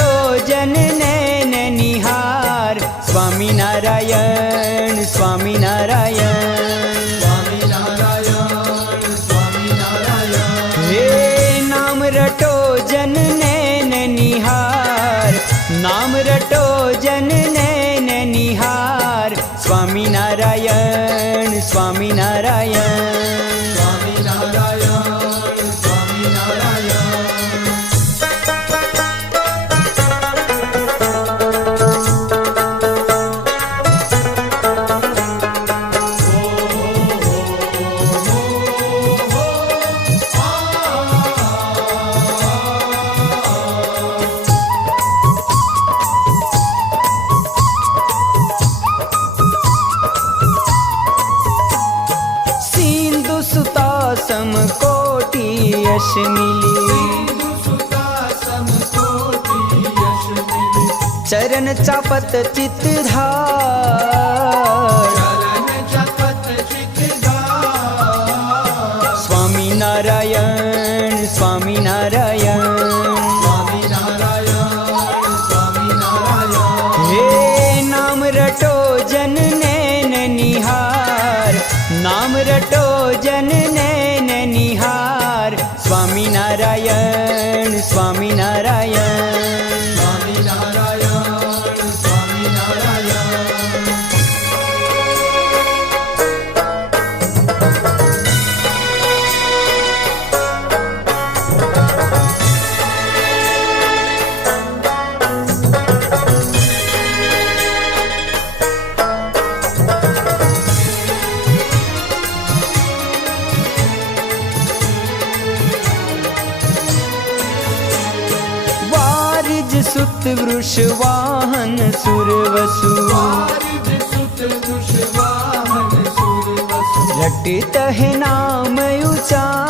નામ જનને જન નૈન નિહાર. સ્વામિનારાયણ સ્વામિનારાયણ. રટો જનને નૈન નિહાર. નામ રટો જન નિહાર. સ્વામિનારાયણ સ્વામિનારાયણ. यश मिली। चरण चापत चित धा वृषवाहन सुरवसुरवाहन तः नामयु चा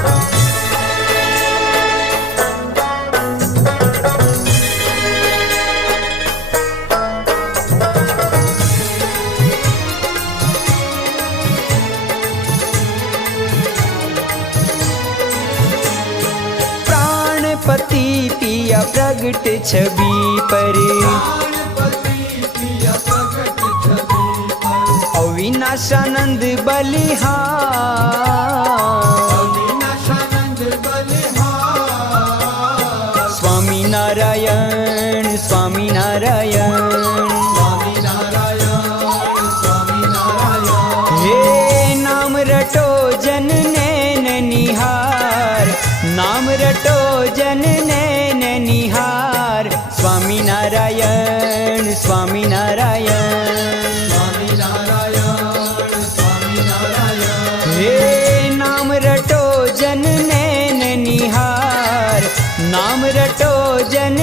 गणपति पिया प्रगट छवि पर। अविनाशन बलिहा નામ રટો જનને નૈન નિહાર. સ્વામિનારાયણ સ્વામિનારાયણ હે નામ રટો જનને નૈન નિહાર. નામ રટો જન